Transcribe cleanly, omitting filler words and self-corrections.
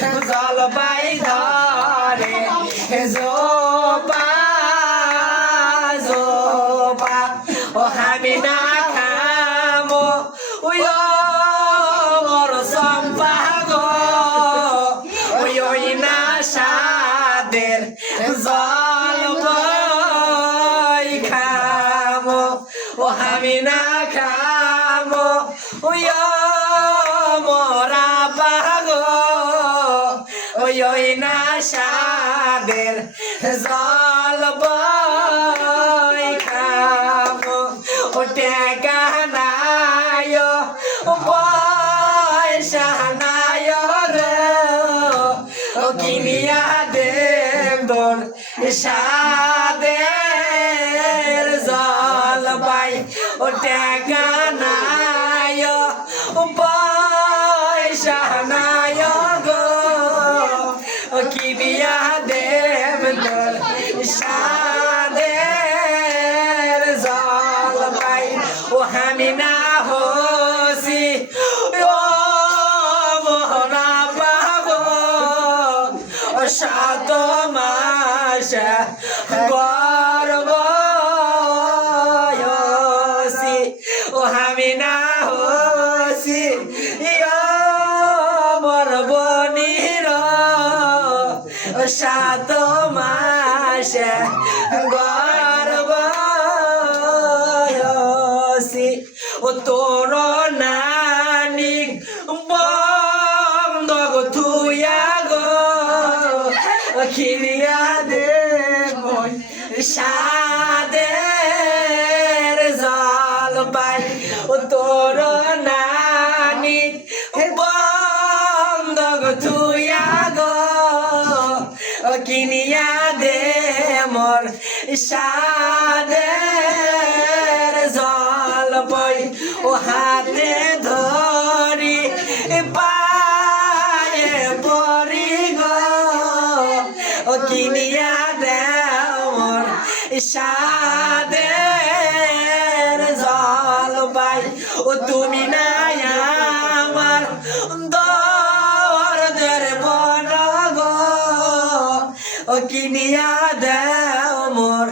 জলপাই ধরে জোপা জোপা ও আমি না খামো ওই মোর চম্পা গো ওই না সাদের জলপাই খামো ও আমি না খামো ওই মোরা পাগো ওই না সাদের জলপাই খামো ও টেকা নাই ও পয়সা নাই রে ও কিনিয়া দেবর সাদের জলপাই ও টেকা নাই ও পয়সা নাই গো ও কিনিয়া দেবর সাদের জলপাই ও আমি না হসি ও মোহনা পাবো ও সাত মাস গর্ব ও আমি না হসি মোর বনির সাত মাস গর্ব ও তোর নানি বন্ধক থুয়া গো খিলিয়া দে সাদের জলপাই ও তোর নানি বন্ধক থুয়া গো কিনিয়া দে মোর সাদের জলপাই ও হাতে ধরি পায়ে পরি গো ও কিনিয়া দে মোর সাদের জলপাই ও তুমি নাই আমার দরদের বড় গো ও কিনিয়া দে মোর